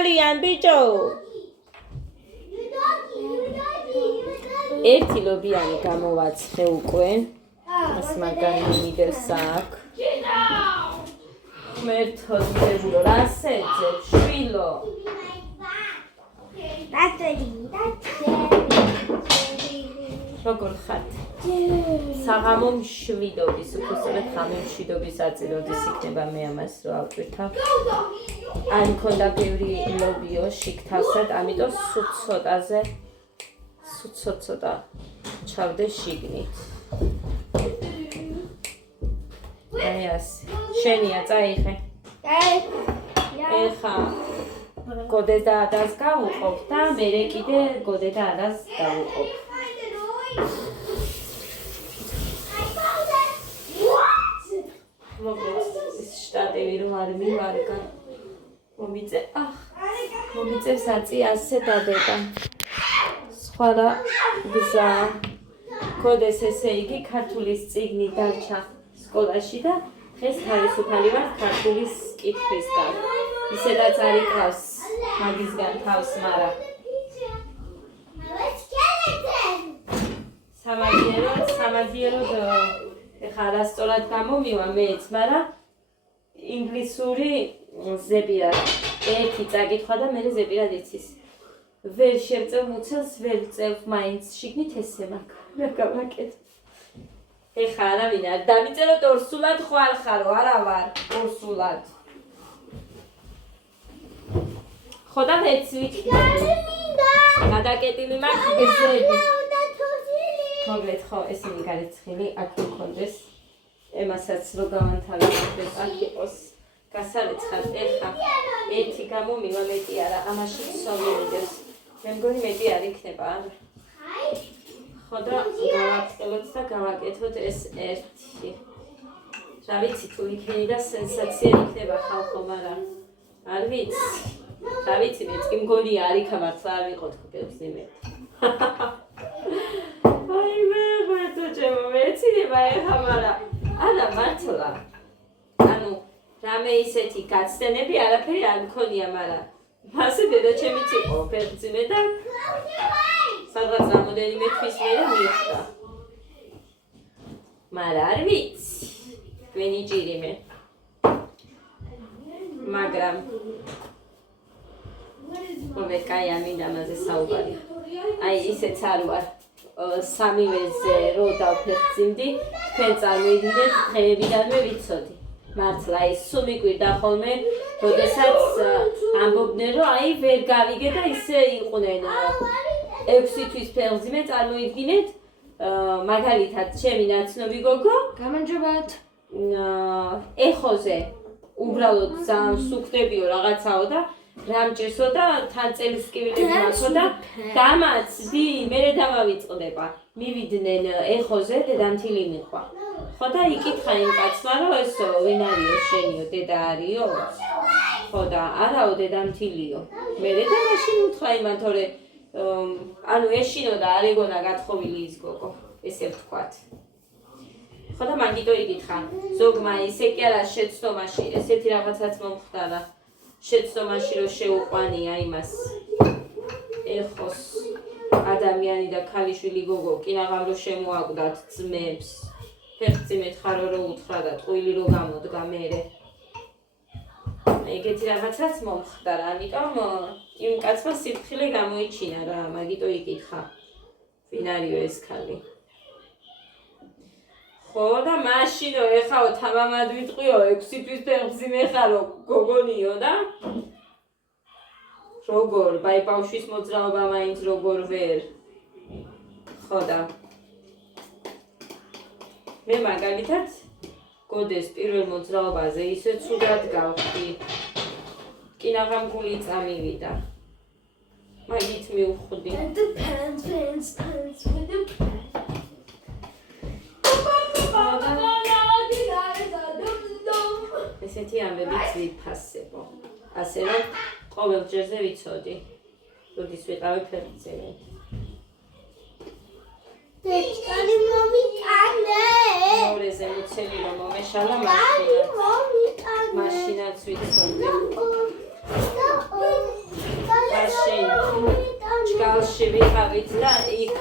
ძალიან ბიჭო. ერთი ლობიანი გამოვაცხე უკვე. ეს მაგარი მიდეს აქ. მერთოდ მეგრო რასეძებ შვილო. როგორ ხარ? საღამო მშვიდობის, უბრალოდ ხამე მშვიდობის აწიროდის იქნება მე ამას რო ავჭირთავ. არ მქონდა ბევრი ლობიო შიგთავსად, ამიტომ ცოტა ჩავდე შიგნით. აი ასე. შენია წაიღე. ეხა გოდეს და ადას გავუყოფ და მერე კიდე გოდე და ადას გავუყოფ. მოგეს შტატივი რო არ მივარგა. მომიწევს აწი ასე დადება. სხვა რა გზა. გოდეს ესე იგი ქართულის წიგნი დარჩა სკოლაში და დღეს თავისუფალი ვარ ქართულის კითხვისგან. ისედაც არ იყავს მაგისგან თავს, მაგრამ სამაგიეროდ ეხლა არასწორად გამომივა მეც, მაგრამ ინგლისური ზეპირად ერთი წაკითხვა და მე ზეპირად იცის. ვერ შევწევ მუცელს, ვერ წევ მაინც შიგნით ესე მაქვს. რა გავაკეთე? ეხლა არავინ არ დამიწეროთ ორსულად ხვალ ხარო, არა ვარ ორსულად. ხო და მეც ვიქნები. გადაკეტილი მაქვს გზები. მოგლეთ ხო ესენი გარიცხილი აქ მქონდეს. ემასაც რო გავანთავისუფლებ აქ იყოს გასარეცხად. ეხლა ერთი გამომივა მეტი არა, ამაში ცნობი მიდევს. მე მგონი მეტი არ იქნება, არა. ხო და გავაწყელოთ და გავაკეთოთ ეს ერთი. რა ვიცი თუ იქნება და სენსაცია იქნება ხალხო, მაგრამ არ ვიცი. რა ვიცი მეც კი მგონია არ იქა მართლა არ ვიყოთ ხუპებს იმედ. აი მე ვეთო ჩემო მეცინება ეხა, მაგრამ არა მართლა. ანუ რამე ისეთი გაცდენები არაფერი არ მქონია, მაგრამ მასე დედაჩემიც იყო ფერმძიმე და სადღაც რამოდენიმე თვის მერე მივხვდა. მაგრამ არ ვიცი, თქვენი ჭირიმე. მაგრამ მე კაი ამინდა ამაზე საუბარი. აი ისეც არ ვარ. სამივეზე რო დავფერმძიმდი, თქვენ წარმოიდგინეთ დღეებიდანვე ვიცოდი. მართლა აი სულ მიკვირდა ხოლმე, როდესაც ამბობდნენ რომ აი ვერ გავიგე და ისე იყვნენ 6 თვის ფერმძიმე, წარმოიდგინეთ მაგალითად ჩემი ნაცნობი გოგო გამარჯობათ. ეხოზე უბრალოდ ძალიან სუქდებიო რაღაცაო და რამჭირსო და თან წელის კივილები მაქო და დამაცდი, მერე დამავიწყდება. მივიდნენ ეხოზე დედამთილი მიყვა. ხო და იკითხა იმ კაცმა რომ ესო ვინ არისო შენიო, დედა არისო? ხო და არაო დედამთილიო. მერე და მაშინ უთხრა იმან თორე ანუ ეშინო და არ ეგონა გათხოვილი ის გოგო, ესე ვთქვათ. ხო და მაგიტო იკითხა, ზოგმა ისე კი არა შეცდომაში, ესეთი რაღაცაც მომხდარა. შეცდომაში რომ შეუყვანია იმას ეხოს ადამიანი და ქალიშვილი გოგო კინაღამ რომ შემოაკვდათ ძმებს ფერმძიმეთ ხარო რო უთხრა და ტყუილი რო გამოდგა მერე ეგეთი რაღაცაც მომხდარა, ამიტომ იმ კაცმა სიფრთხილე გამოიჩინა რა, მაგიტო იკითხა ვინ არისო ეს ქალი. ხო და მაშინო ეხაო თამამად ვიტყვიო 6 თვის ფერმძიმე ხარო გოგონიო და როგორ ბავშვის მოძრაობა მაინც როგორ ვერ. ხო და მე მაგალითად გოდეს პირველ მოძრაობაზე ისე ცუდად გავხდი. კინაღამ გული წამივიდა. მაგით მივხვდი. ესეთი ამბებიც ვიფასებო. ასე რომ ყოველ ჯერზე ვიცოდი, როდის ვიყავი ფერმძიმე. დეჭკარი მომიტანე. მეორეზე მუცელი რომ მომეშალა მაშინაც ვიცოდი. კრალში ვიყავით და იქ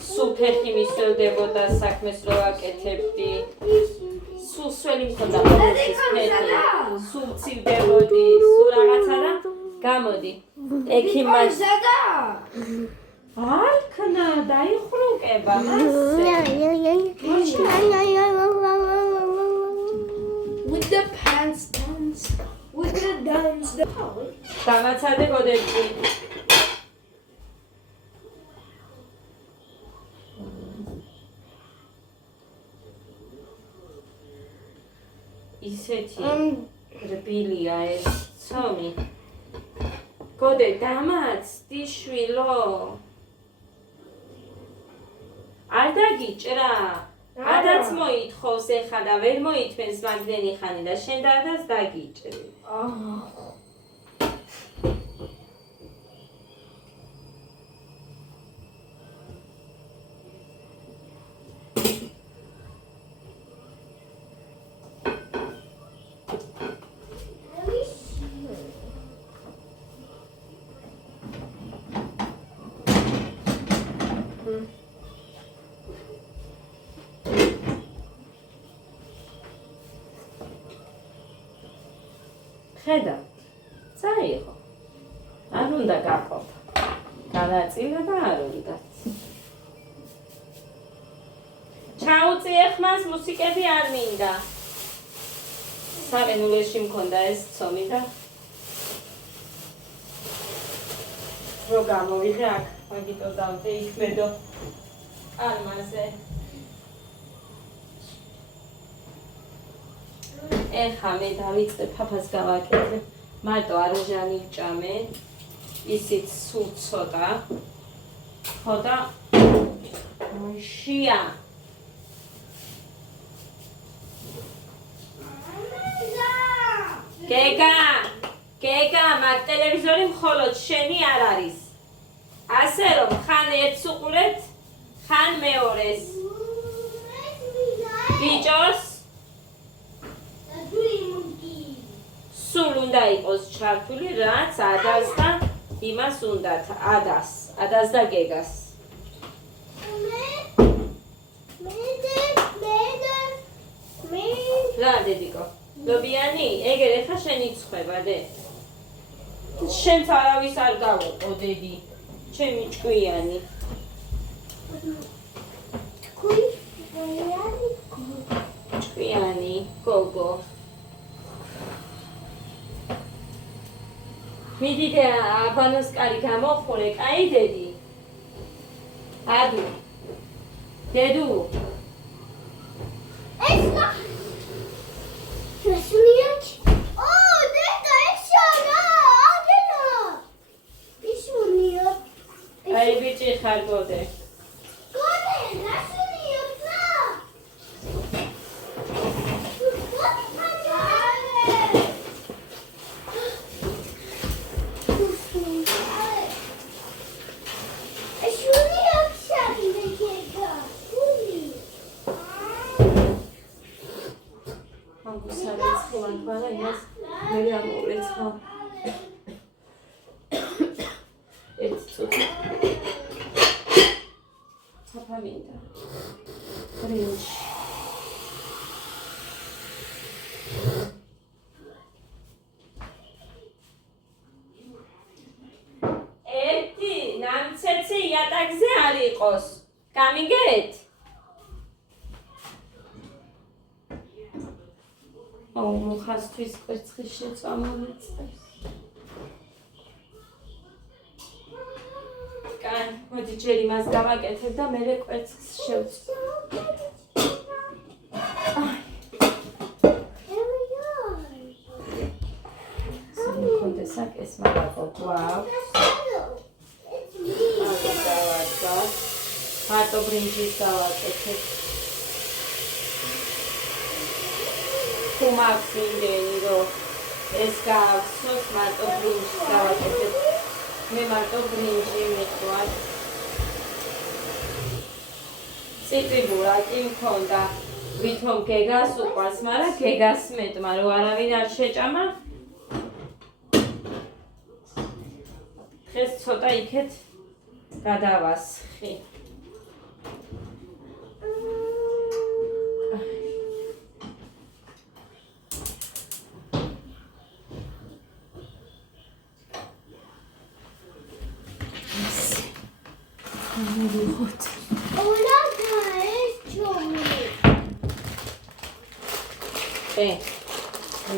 სულ ფეხი მისველდებოდა საქმეს რო ვაკეთებდი. სულ სველი მქონდა ყოველთვის ფეხი. სულ ცივდებოდი, სულ რაღაცა და გამოდი. ექიმას არ ქნა დაიხრუკება მასე. With the pants dance, with the dance. დამაცადებოდებდი. ისეთი რბილია ეს ცომი. გოდე დამაცდი შვილო. არ დაგიჭრა. ადაც მოითხოვს ეხა და ვერ მოითმენს მაგდენი ხანი და შენ და ადაც დაგიჭრი. ხედა, წაიღო. არ უნდა გაყოფა. განაწილება არ უნდა. ჩაუწიე ხმას მუსიკები არ მინდა. საღენულეში მქონდა ეს ცომი და რო გამოვიღე აქ, მაგიტო დავდე იქმედო კარმაზე. ეხა მე დავიწყე ფაფას გავაკეთე. მარტო არაჟანი ვჭამე. ისიც სულ ცოტა. ხო და შია. გეგა, მაგ ტელევიზორი მხოლოდ შენი არ არის. ასე რომ ხან ერთს უყურეთ, ხან მეორეს. ბიჭოს სულ უნდა იყოს ჩართული, რაც ადას და იმას უნდათ, ადას და გეგას. რა დედიკო, ლობიანი, ეგერ ეხა შენ იცხვება, დე. შენც არავის არ გავუყო, დედი, ჩემი ჭკვიანი. ჭკვიანი, გოგო. მიდიდე აბანოსკარი გამოხურე, კაი დედი? ადუ. დედუ. ეს რა? შევსუნიოთ? დედა, ეს რა? აგენა. ისუნიოთ. აი ბიჭი ხარ გოდე. გოდე, რა სუნიოთ რა? მე ამოვეცხო. ერთ წუთი. ცაფა მინდა. ბრინჯი. ერთი ნამცეცი იატაკზე არ იყოს. გამიგეთ? მუხასთვის კვერცხის შეწვა მომეწევს. კაი, მოდი ჯერ იმას გავაკეთებ და მერე კვერცხს შევწვა. მქონდეს აქ ეს მაგაყო გვაქვს. მაგა დავაწყა. მარტო ბრინჯის დავაკეთებ. ხუმაქვს იმდენი, რომ ეს გავხსნოს მარტო ბრინჯს გავაკეთებ. მე მარტო ბრინჯი მიყვარს. ციტიბურა კი მქონდა, ვითომ გეგას უყვარს, მაგრამ გეგას მეტმა, რომ არავინ არ შეჭამა. დღეს ცოტა იქეთ გადავასხი.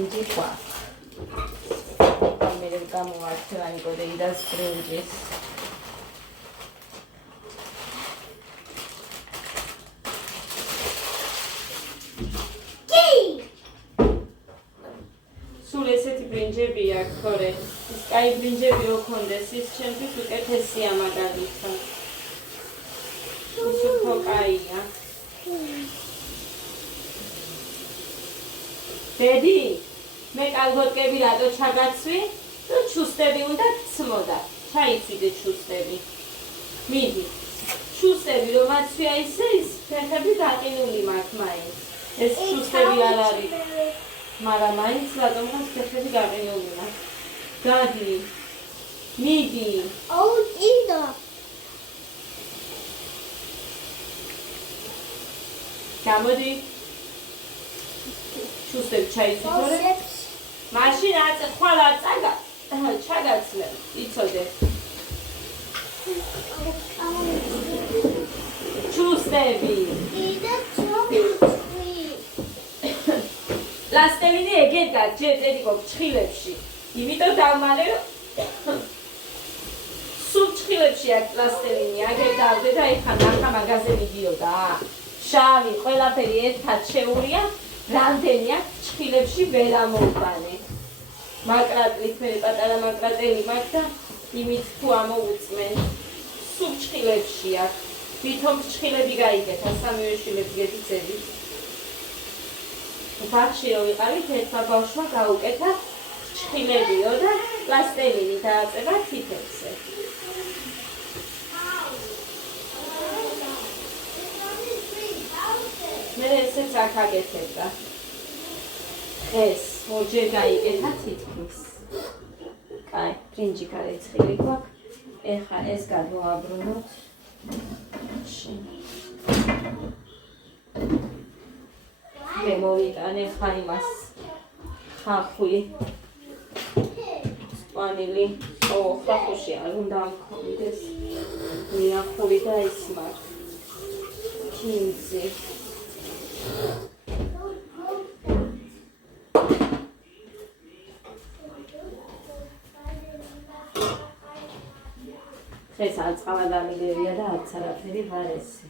ბრინჯი ხვა. მე გამოვარჩევანი გოდეიდას ბრინჯის. სულ ესეთი ბრინჯები აქვს, თორე ის კაი ბრინჯები რო ქონდეს, ის ჩემთვის უკეთესია მაგალითად. ის უფრო კაია. დედი, მე კალბოტკები რატო ჩაგაცვი? თუ ჩუსტები უნდა გცმოდა. ჩაიცვიდე ჩუსტები. მიდი. ჩუსტები რომ აცვია ისე ის ფეხები გაყინული მაქვს მაინც. ეს ჩუსტები არ არის. მაგრამ მაინც რატომღაც ფეხები გაყინული მაქვს. გადი. მიდი. აუ, იდა. გამოდი. ჩუსტები ჩაიცვიდე. მაშინ ხვალ აწაგა. ჩაგაცლე. იცოდე. ჩუსტები. იდა ჩოხი. ლასტევინი ეგეთ გაჭერდები გოფჩხილებში. იმიტომ დავმალე რომ სულ ჩხილებში აქვს ლასტევინი. აგერ დავდე და ეხა ნახა მაგაზე მიდიოდა. შავი, ყველაფერი ერთად შეურია. რამდენი აქვს ჩხილებში ვერ ამოვყანე. მაკრატლით მე პატარა მაკრატელი მაქვს და იმით თუ ამოუწმენ. სულ ჩხილებში აქვს. ვითომ ჩხილები გაიგეთ, სამივე შვილებს გეძებით. ბაღში რო ვიყავით, ერთმა ბავშვმა გაუკეთა ჩხილებიო და პლასტელინი დააწება თითებზე. მე ესეც აქ აგეთებდა. ეს ორჯერ გაიგეთა თითქმის. კაი, ბრინჯი გარეცხილი გვაქვს. ეხა ეს გადმოაბრუნოთ. მე მოვიტანე ხა იმას ხახვი სპანილი ხახვში არ უნდა ამქონდეს მიახური და ის მაქვს კინძი ეს აწყამა დამიგერია და არც არაფერი ვარესი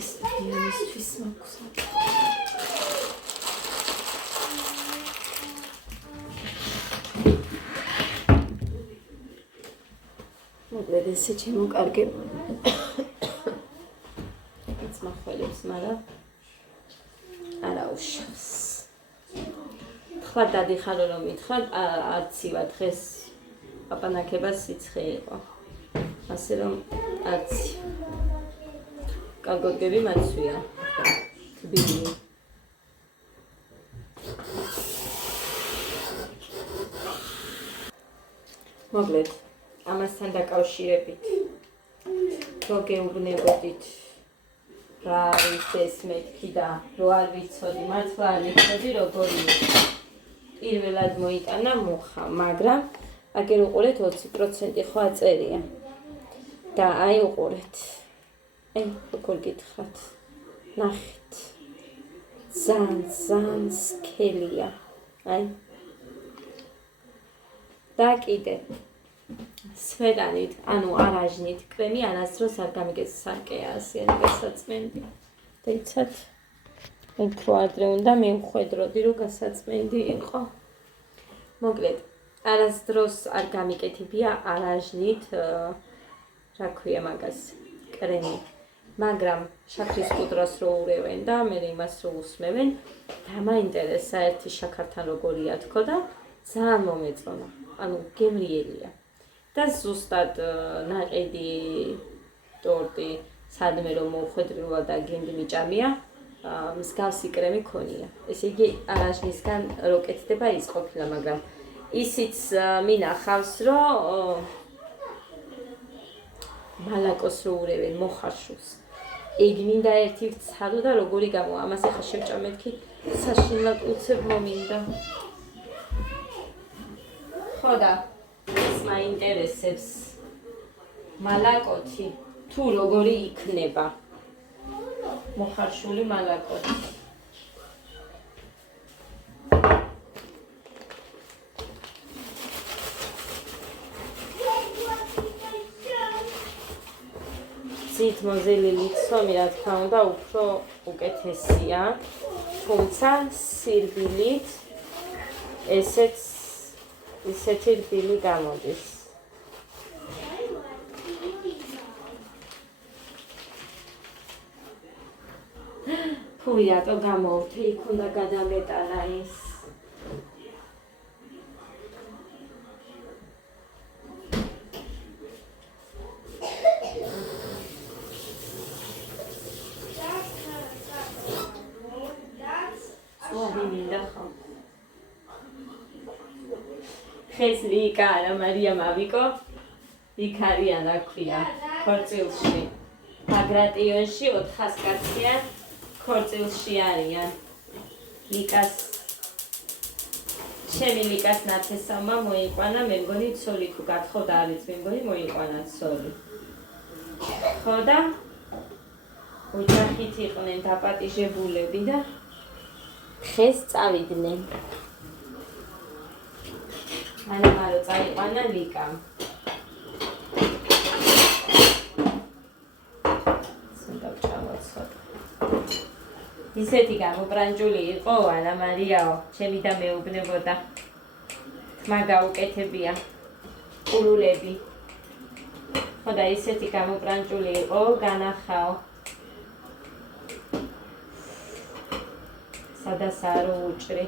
ეს დიამისთვის მაქვს მოკლედ ესე ჩემოკარგებ ის მახველებს მაგრამ არა უშავს თქვა დადიხარო რომ მითხრათ არცივა დღეს აპანაკება სიცხე იყო ასე რომ არცი კალგოტკები მაცვია თბილი მოკლედ ამასთან დაკავშირებით რო გეუბნებოდით რა არის ეს მეთქი და რო არ ვიცოდი მართლა არ ვიცოდი როგორი პირველად მოიტანა მუხა მაგრამ აგერ უყურეთ 20% ხო აწერია და აი უყურეთ აი როგორ გითხრათ ნახეთ ძალიან სქელია აი და კიდე სვედანით ანუ არაჟნით კრემი არასდროს არ გამიგეს სარკეა ასიანი გასაწმენდი და იცათ უფრო ადრე უნდა მივხვედროდი რომ გასაწმენდი იყო მოკლედ არასდროს არ გამიკეთებია არაჟნით რა ქვია მაგას კრემი მაგრამ შაქრის პუდრას რო ურევენ და მე იმას რო უსმევენ დამაინტერესა ერთი შაქართან როგორია თქო და ძალიან მომეწონა ანუ გემრიელია და ზუსტად ნაყიდი ტორტი სადმე რომ მოხვედრილა და გემრიჭამია მსგავსი კრემი ქონია ესე იგი არაჟნისგან რო კეთდება ის ყოფილა მაგრამ ისიც მინახავს, რომ მალაკოს რო ურევენ მოხარშულს. ეგ მინდა ერთი ვცადო და როგორი გამო ამას ახლა შევჭამ მეთქი საშინლად უცებ მომინდა. ხო და ეს მაინტერესებს მალაკოთი თუ როგორი იქნება მოხარშული მალაკოთი. ცით მოზელილი ცომი რა თქმა უნდა უფრო უკეთესია, თუმცა სირბილით ისეთი რბილი გამოდის. ფუი რატო გამოვთი, იქ უნდა გადამეტანა ის. ხეს ლიკა არა მარია მავიკო იქ არიან რა ქვია ქორწილში ბაგრატიონში 400 კაციან ქორწილში არიან ლიკას ჩემი ლიკას ნათესავმა მოიყვანა მე მგონი ცოლი თუ გათხოვდა არის მე მგონი მოიყვანა ცოლი ხო და ოჯახით იყვნენ დაპატიჟებულები და ხეს წავიდნენ მანამარო წაიყვანა ლიკამ. ისეთი გამობრანჯული იყო ანა მარიაო, ჩემი და მეუბნებოდა. თმა გაუკეთებია. ყურულები. ხო და ისეთი გამობრანჯული იყო, განახაო. სადასარო უჭრი.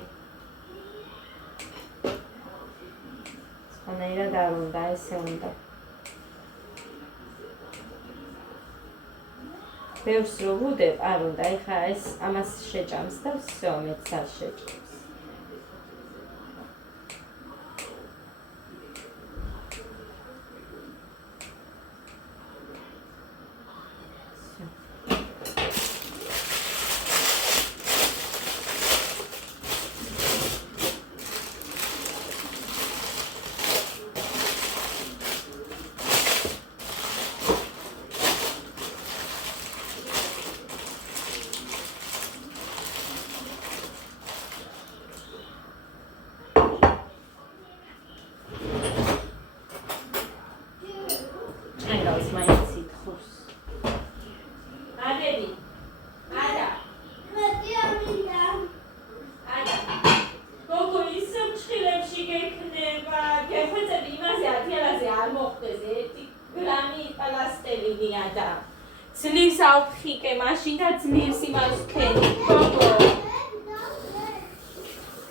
ანაირად არ უნდა, ესე უნდა. ბევრს რო ვუდებ, არ უნდა, ეხა ეს ამას შეჭამს და всё, მეც არ შეჭამს. ძლივს ავხიკე მაშინ და ძლივს იმას ვქენი გოგო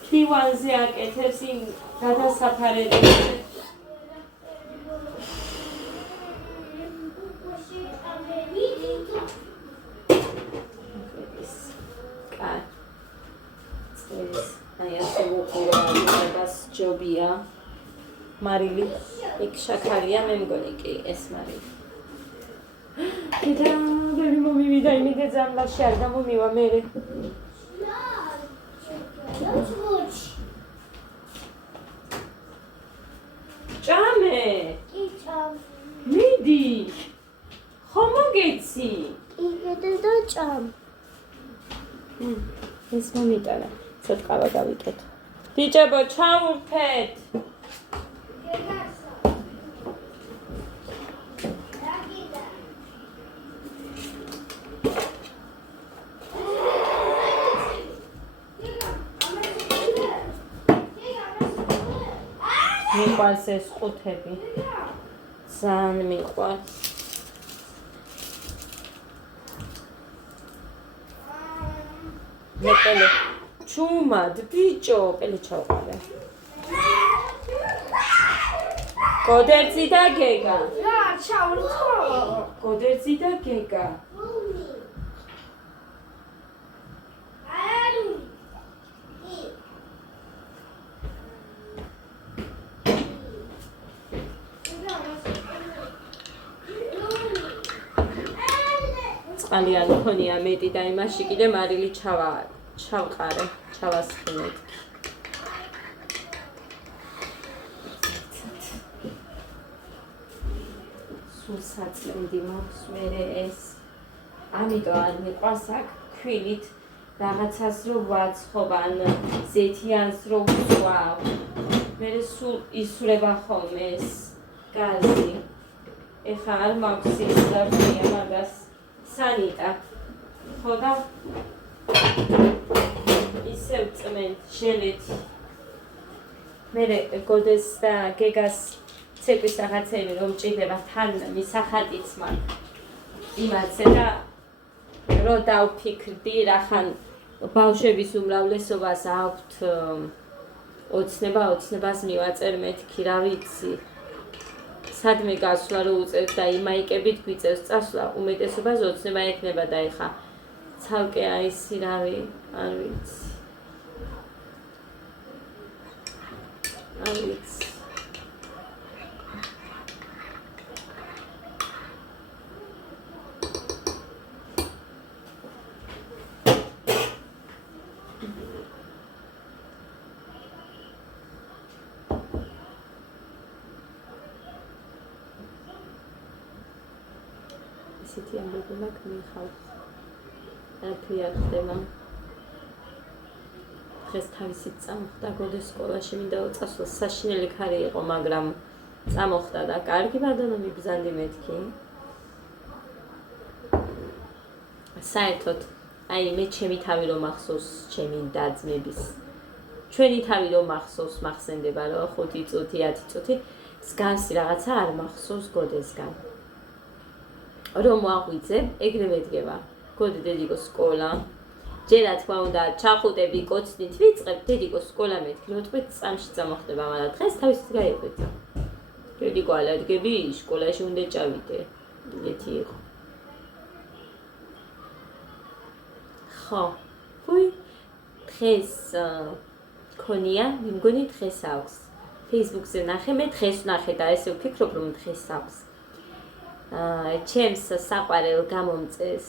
ქივანზე აკეთებს იმ გადასაფარებელზე ჯობია მარილი იქ შაქარია მე მგონი კი ეს მარილი და ბევრი მომივიდა იმედე ზამბაში არ გამომივა მერე ჭამე მიდი ხომ მოგეცი იგედე და ჭამ ეს მომიტანა ცოტყავა გავიკეთო ბიჭებო ჩავურთეთ მიყვარს ეს ყუთები ძალიან მიყვარს მეკელე ჩუმად ბიჭო პელი ჩავყარე გოდერძი და გეგა რა ჩავრთო გოდერძი და გეგა ძალიან მქონია მეტი და იმაში კიდე მარილი ჩავყარე, ჩავასხინეთ. სულ საწმენდი მაქვს მერე ეს. ამიტომ არ მიყვარს აქ ქვილით რაღაცას რო ვაცხობ ან ზეთიანს რო ვსვავ. მერე სულ ისვრება ხოლმე ეს გაზი. ეხა არ მაქვს ის ზარდია მაგას სანიტა. ხო და ისევ წმენთ ჟელეთი. მერე გოდეს და გეგას ცეკვის რაღაცები რომ ჭირდება თან მისახატიც მაქვს. იმაზე და რო დავფიქრდი რახან ბავშვების უმრავლესობას აქვთ ოცნებას მივაწერ მეთქი რა ვიცი. სადმე გასვლა რო უწევთ და იმაიკებით გვიწევს წასვლა უმეტესობას ოცნება ექნება და ეხა ცალკე აისი რავი არ ვიცი. არ ვიცი. ისეთი ამბები მაქვს მიხავს. არაფერი არ ხდება. დღეს თავისით წამოხდა გოდეს სკოლაში მინდა წასვლა საშინელი ქარი იყო, მაგრამ წამოხდა და კარგი ბადონო მიბრძანდი მეთქი. საერთოდ აი მე ჩემი თავი რომ მახსოვს ჩემი და-ძმების. ჩვენი თავი რომ მახსოვს მახსენდება რომ 5 წუთი 10 წუთი მსგავსი რაღაცა არ მახსოვს გოდესგან. რომ აღვიძებ, ეგრევე დგება. გოდი დედიკოს სკოლა. ჯერ რა თქმა უნდა, ჩახუტები კოცნით ვიწყებ, დედიკოს სკოლა მეთქი, 14 წამში წამოხდება, მაგრამ დღეს თავისით გაიყვეთა. დედიკო ალადგები, სკოლაში უნდა წავიდე. ეგეთი იყო. ხო. ვუი, დღეს ქონია, მე მგონი დღეს აქვს. Facebook-ზე ნახე, მე დღეს ნახე და ესე ვფიქრობ, რომ დღეს აქვს. ჩემს საყვარელ გამომწეს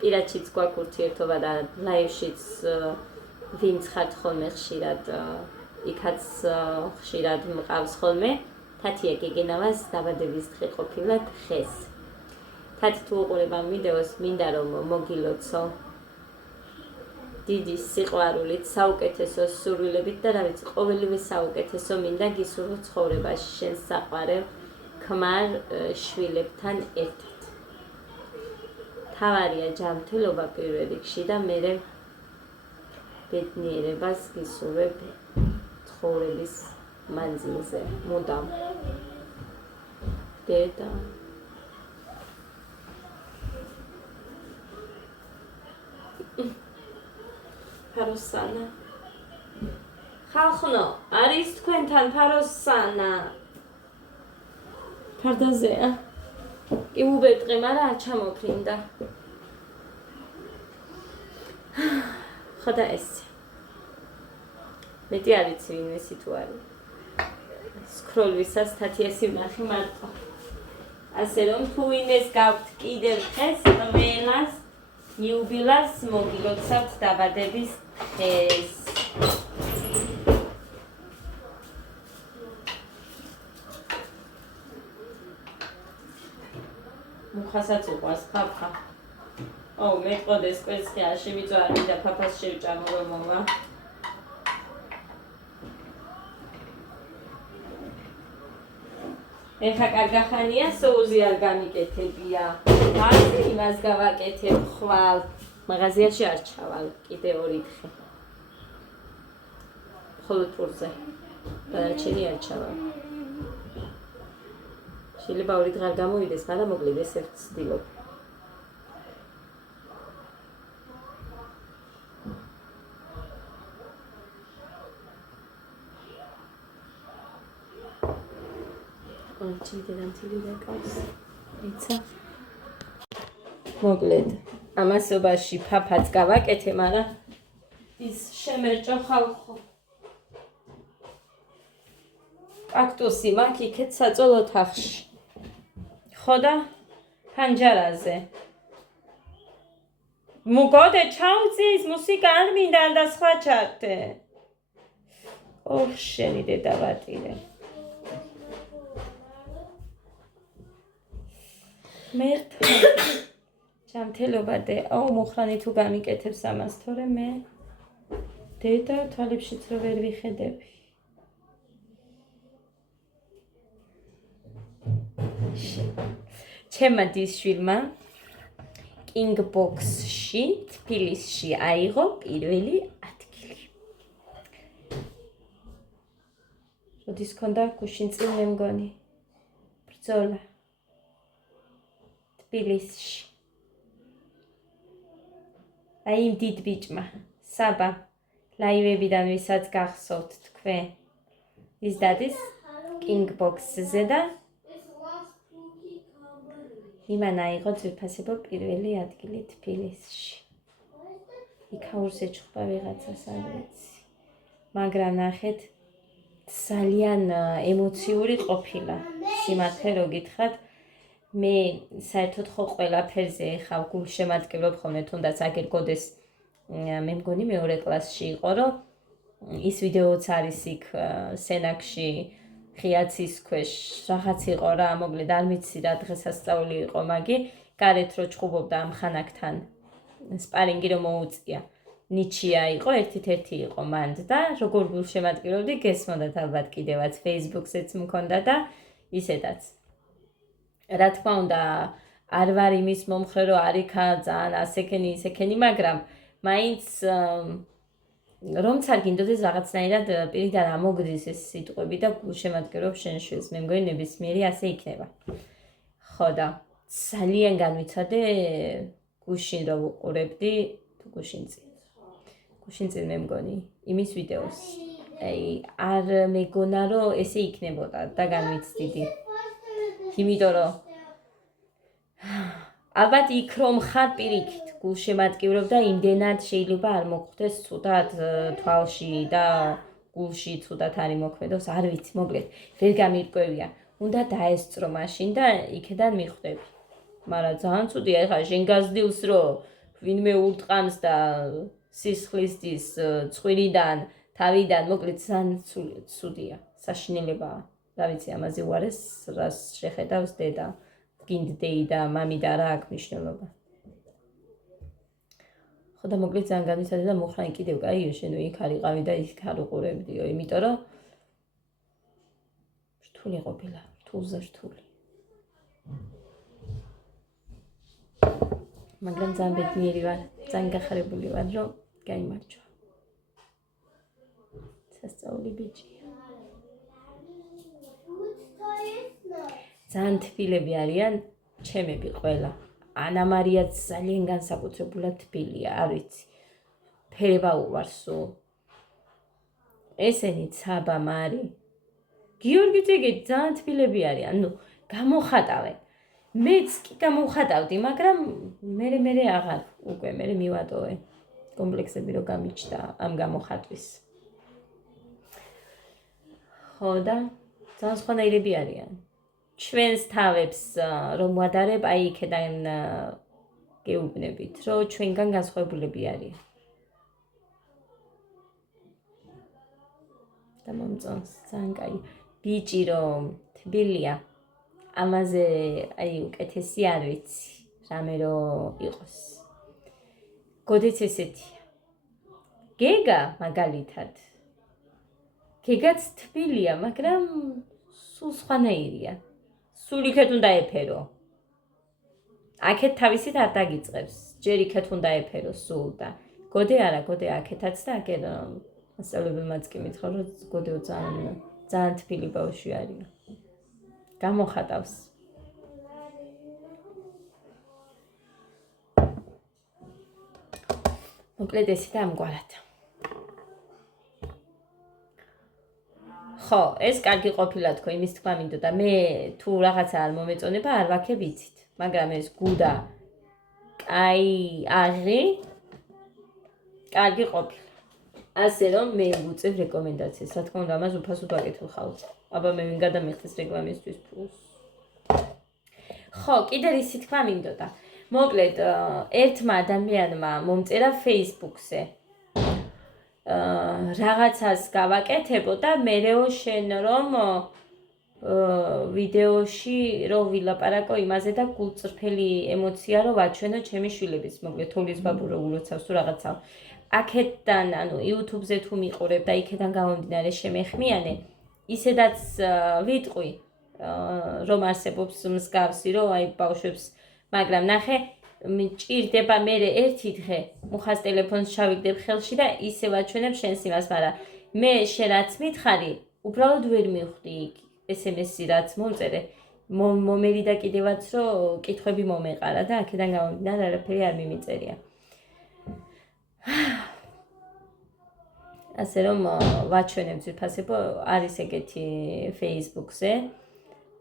პირადშიც გვაქვს ურთიერთობა და ლაივშიც ვინც ხართ ხოლმე ხშირად იქაც ხშირად მყავს ხოლმე თათია გეგენავას დაბადების დღე ყოფილა დღეს. თათი თუ უყურებ ამ ვიდეოს მინდა რომ მოგილოცო დიდი სიყვარულით, საუკეთესო სურვილებით და რა ვიცი, ყოველივე საუკეთესო მინდა გისურვო ცხოვრებაში შენ საყვარელ ქმარ შვილებთან ერთად. თავარია ჯანმრთელობა პირველ რიგში და მერე ბედნიერებას გისურვებ ცხოვრების მანძილზე. მუდამ. დედა. ფაროსანა. ხალხო, არის თქვენთან ფაროსანა? ფარდაზეა. კი უბერტყე, მაგრამ არ ჩამოფრინდა. ხოდა ეს. მეტი არ იცი ვინმე თუ არის. სკროლვისას თათიასი ვნახე მარტო. ასე რომ თუ ვინმეს გაქვთ კიდევ დღეს ყველას იუბილას მოგილოცავთ დაბადების დღეს. მუხასაც უყვარს ფაფა. მეტყოდეს კვერცხი არ შემიწვარი და ფაფას შევჭამო რომ მოვა. ეხა კარგახანია სოუზი არ გამიკეთებია. ასე იმას გავაკეთებ ხვალ. მაღაზიაში არ ჩავალ კიდე 2 დღე. მხოლოდ პურზე. დანარჩენი არ ჩავალ. შეიძლება 2 დღე არ გამოვიდეს, მაგრამ მოკლედ ესე ვცდილობ. ჩიდერანთილი დაკავს. იცი? მოკლედ, ამასობაში ფაფაც გავაკეთე, მაგრამ ის შემერჭო ხალხო. კაქტუსი მაქვს იქეთ საწოლ ოთახში. ხო და ფანჯარაზე. მოგოდე ჩაუწის მუსიკა არ მინდა და სხვა ჩართე. ოხ შენი დედავატირე. მერტა ჯანმრთელობა აუ მუხრანი თუ გამიკეთებს ამას თორე მე დედა თვალებშიც რო ვერ ვიხედები. ჩემმა დისშვილმა King Box-ში თბილისში აიღო პირველი ადგილი. როდის ქონდა გუშინწინ მე მგონი ბრძოლა თბილისში. აი იმ დიდ ბიჭმა საბა ლაივებიდან ვისაც გახსოვთ თქვენ ის დადის King Box-ზე და იმან აიღო ძვირფასებო პირველი ადგილი თბილისში. იქაურს ეჩხუბა ვიღაცას არ ვიცი. მაგრამ ნახეთ ძალიან ემოციური ყოფილა. სიმართლე რო გითხრათ მე საერთოდ ხო ყველაფერზე ხავ გულშემატკივრობ ხოლმე თუნდაც აგერ გოდეს მე მგონი მეორე კლასში იყო რომ ის ვიდეოც არის იქ სენაკში ხიაცის ქვეშ რაღაც იყო რა მოკლედ არ ვიცი რა დღესასწაული იყო მაგი გარეთ რო ჩხუბობდა ამ ხანაკთან სპარინგი რომ მოუწია ნიჩია იყო ერთით-ერთი იყო მანდ და როგორ გულშემატკივრობდი გესმოდათ ალბათ კიდევაც Facebook-ზეც მქონდა და ისედაც რა თქმა უნდა არ ვარ იმის მომხრე რომ არიქა ძალიან ასექენი ისექენი მაგრამ მაინც რომც არ გინდოდეს რაღაცნაირად პირიდან ამოგდის ეს სიტყვები და გულშემატკივრობ შენ შვილს მე მგონი ნებისმიერი ასე იქნება ხო და ძალიან განვიცადე გუშინ რო ვუყურებდი თუ გუშინწინ მე მგონი იმის ვიდეოს აი არ მეგონა რომ ესე იქნებოდა და განვიცდიდი იმიტომ რომ ალბათ იქ რომ ხარ პირიქით გულშემატკივრობ და იმდენად შეიძლება არ მოხვდეს ცუდად თვალში და გულში ცუდად არ იმოქმედოს არ ვიცი მოკლედ ვერ გამირკვევია უნდა დაესწრო მაშინ და იქედან მიხვდები მაგრამ ძალიან ცუდია ეხლა შენ გაზრდილს რომ ვინმე ურტყამს და სისხლისდის ცხვირიდან თავიდან მოკლედ ძალიან ცუდია საშინელებაა რა ვიცი ამაზე უარეს რას შეხედავს დედა გინდდეი და მამი და რა აქვს მნიშვნელობა ხო და მოკლედ ძალიან განვიცადე და მოხრანი კიდევ კაიო შენ იქ არიყავი და იქ არ უყურებდიო იმიტომ რომ რთული ყოფილა რთულზე რთული მაგრამ ძალიან ბედნიერი ვარ ძალიან გახარებული ვარ რომ გაიმარჯვა სასწაული ბიჭია ძალიან თბილები არიან ჩემები ყველა ანა მარია ძალიან განსაკუთრებულად თბილია არ ვიცი ფერება უყვარსო ესენი ცაბა მარი გიორგი ძეგე ძალიან თბილები არიან ნუ გამოხატავენ მეც კი გამოვხატავდი მაგრამ მე აღარ უკვე მე მივატოვე კომპლექსები რო გამიჩნდა ამ გამოხატვის ხო და ძალიან სხვანაირები არიან ჩვენს თავებს რომ ვადარებ აი იქედან გეუბნებით რომ ჩვენგან განსხვავებულები არიან და მომწონს ძალიან კაი ბიჭი რომ თბილია ამაზე აი უკეთესი არ ვიცი რამე რომ იყოს გოდეც ესეთია გეგა მაგალითად გეგაც თბილია მაგრამ სულ სხვანაირია სულ იქეთ უნდა ეფერო აქეთ თავისით არ დაგიწყებს ჯერ იქეთ უნდა ეფერო სულ და გოდე არა გოდე აქეთაც და აქეთ მასწავლებელმაც კი მითხრა რომ გოდეო ძალიან თბილი ბავშვი არის გამოხატავს მოკლედ ესე და ამგვარად ხო ეს კარგი ყოფილა თქო იმის თქმა მინდოდა მე თუ რაღაცა არ მომეწონება არ ვაქებ იცით მაგრამ ეს გუდა კაი აღი კარგი ყოფილა ასე რომ მე ვუწევ რეკომენდაციას რა თქმა უნდა ამას უფასოდ ვაკეთებ ხალხს აბა მე ვინ გადამიხდეს რეკლამისთვის ფულს ხო კიდე ისი თქმა მინდოდა მოკლედ, ერთმა ადამიანმა მომწერა Facebook-ზე. Რაღაცას გავაკეთებო და მერეო შენ რომ ვიდეოში რომ ვილაპარაკო იმაზე და გულწრფელი ემოცია რომ ვაჩვენო ჩემი შვილების, მოკლედ თოვლის ბაბუ რო ულოცავს თუ რაღაცა. აქედან, ანუ YouTube-ზე თუ მიყურებ და იქედან გამომდინარე შემეხმიანე, ისედაც ვიტყვი რომ არსებობს მსგავსი, რომ აი ბავშვებს, მაგრამ ნახე, მჭირდება მე ერთი დღე მუხას ტელეფონს ჩავიგდებ ხელში და ისე ვაჩვენებ შენს იმას, მაგრამ მე შენ რაც მითხარი, უბრალოდ ვერ მივხვდი იქ SMS-ი რაც მომწერე, მომერიდა კიდევაც რომ კითხვები მომეყარა და აქედან გამომდინარე არაფერი არ მიმიწერია. ასე რომ ვაჩვენებ ძვირფასებო, არის ეგეთი Facebook-ზე.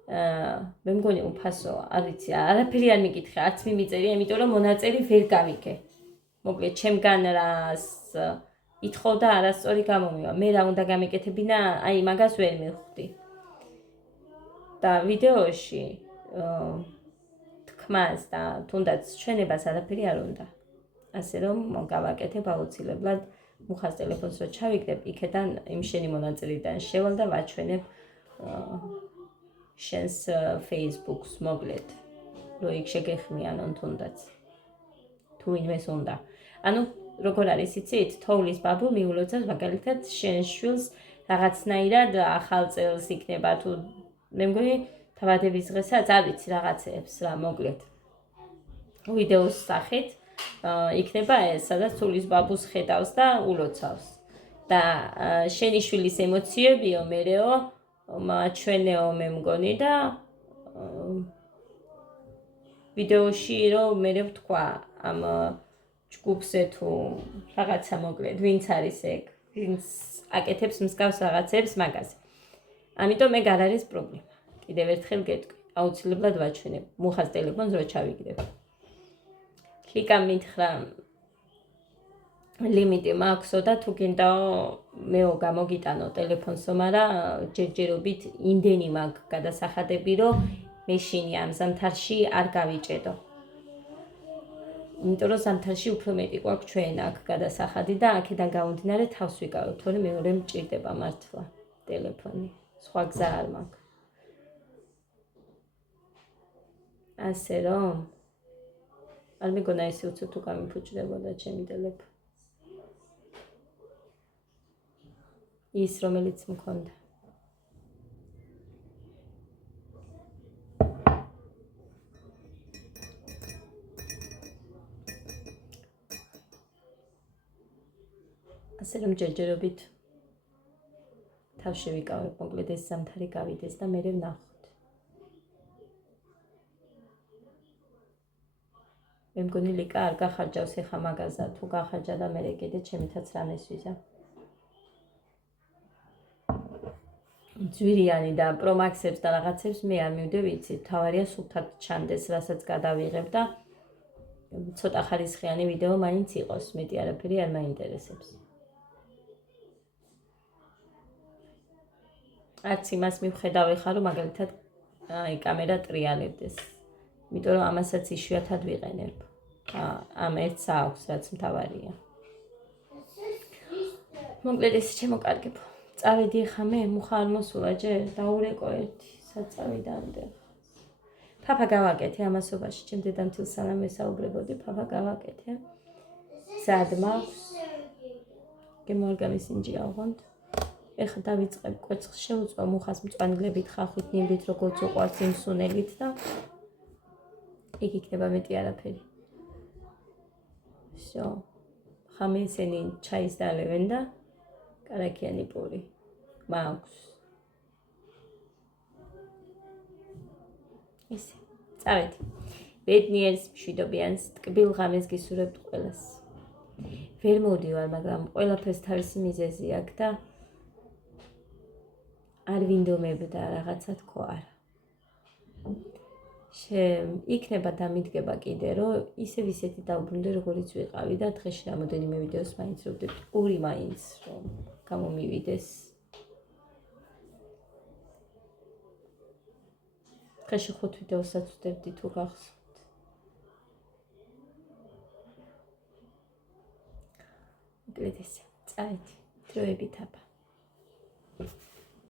მე მგონი უფასო, არ ვიცი, არაფერი არ მიკითხე, არც მიმიწერია, იმიტომ რომ მონაწერი ვერ გავიგე. მოკლედ, ჩემგან რას ითხოვდა არასწორი გამომივა. მე რა უნდა გამეკეთებინა, აი მაგას ვერ მივხვდი. და ვიდეოში თქმას და თუნდაც ჩვენებას არაფერი არ უნდა. ასე რომ გავაკეთებ აუცილებლად მუხას ტელეფონს რო ჩავიგდებ, იქედან იმ შენი მონაწილიდან შევალ და ვაჩვენებ შენს Facebook-ს მოკლედ, რომ იქ შეგეხმიანონ თუნდაც. თუ ვინმეს უნდა. ანუ როგორ არის იცით, თოვლის ბაბუ მიულოცავს მაგალითად შენ შვილს რაღაცნაირად ახალ წელს იქნება თუ მე მგონი თავადების დღესაც არ ვიცი რაღაცეებს რა მოკლედ. ვიდეოს სახით იქნება ეს, სადაც თოვლის ბაბუს ხედავს და ულოცავს. და შენი შვილის ემოციებიო მერეო მაჩვენეო მე მგონი და ვიდეოში რომ მე ვთქვა ამ ჯგუფზე თუ რაღაცა მოკლედ, ვინც არის ეგ, ვინც აკეთებს მსგავს რაღაცებს მაგაზე. ამიტომ ეგ არ არის პრობლემა. კიდევ ერთხელ გეტყვი, აუცილებლად ვაჩვენებ მუხას ტელეფონს რო ჩავიგდებ. კლიკამ მითხრა ლიმიტი მაქვსო და თუ გინდაო მეო გამოგიტანო ტელეფონსო, მაგრამ ჯერჯერობით იმდენი მაქვს გადასახადები, რომ მე შინი ამ ზამთარში არ გავიჭედო. იმიტომ რომ ზამთარში უფრო მეტი გვაქვს ჩვენ აქ გადასახადი და აქედან გამომდინარე თავს ვიკავებ, თორემ მეორე მჭირდება მართლა ტელეფონი. სხვა გზა არ მაქვს. ასე რომ არ მეგონა ესე უცებ თუ გამიფუჭდებოდა ჩემი ტელეფონი. ის რომელიც მქონდა. ასე რომ ჯერჯერობით თავს შევიკავებ, მოკლედ ეს ზამთარი გავიდეს და მე ვნახოთ. მე მგონი ლიკა არ გახარჯავს ეხა მაგაზა, თუ გახარჯა და მე კიდე ჩემითაც რამეს ვიზა. ძვირიანი და პრომაქსებს და რაღაცებს მე არ მივდე ვიცი, თავარია სულთად ჩანდეს, რასაც გადავიღებ და ცოტა ხარისხიანი ვიდეო მაინც იყოს, მეტი არაფერი არ მაინტერესებს. არც იმას მივხედავ ეხლა, რომ მაგალითად აი კამერა ტრიალებდეს. იმიტომ რომ ამასაც იშვიათად ვიყენებ. ამ ერთს აქვს, რაც მთავარია. მოკლედ ეს შემოკარგებო. წავედი ხა მე, მუხა არ მოსულა ჯერ, დაურეკო ერთი, საწავიდამდე. ფაფა გავაკეთე ამასობაში, ჩემ დედამთილს სანამ ვესაუბრებოდი, ფაფა გავაკეთე. სად მაქვს? გემორგანიზინჯი ავღონდ. ეხლა დავიწყებ კვერცხს შევუწვა მუხას მწვანილებით, ხახვით, ნიმბით, როგორც უყვარს იმ სუნელით და იქ იქნება მეტი არაფერი. всё. ხამე ისინი ჩაის დალევენ და კარაქიანი პური მაქვს. ისე, წავედი. ბედნიერს, მშვიდობიანს, ტკბილ ღამეს გისურვებთ ყველას. ვერ მოვდივარ, მაგრამ ყველაფერს თავისი მიზეზი აქვს და არ ვინდომებ და რაღაცა თქო არა. იქნება დამიდგება კიდე, რომ ისევ ისეთი დავბრუნდე, როგორიც ვიყავი და დღეში რამოდენიმე ვიდეოს მაინც ვვდებ, პური მაინც რომ გამომივიდეს. დღეში 5 ვიდეოსაც ვდებდი თუ გახსოვთ. მოკლედ ესა. წავედი. დროებით აბა.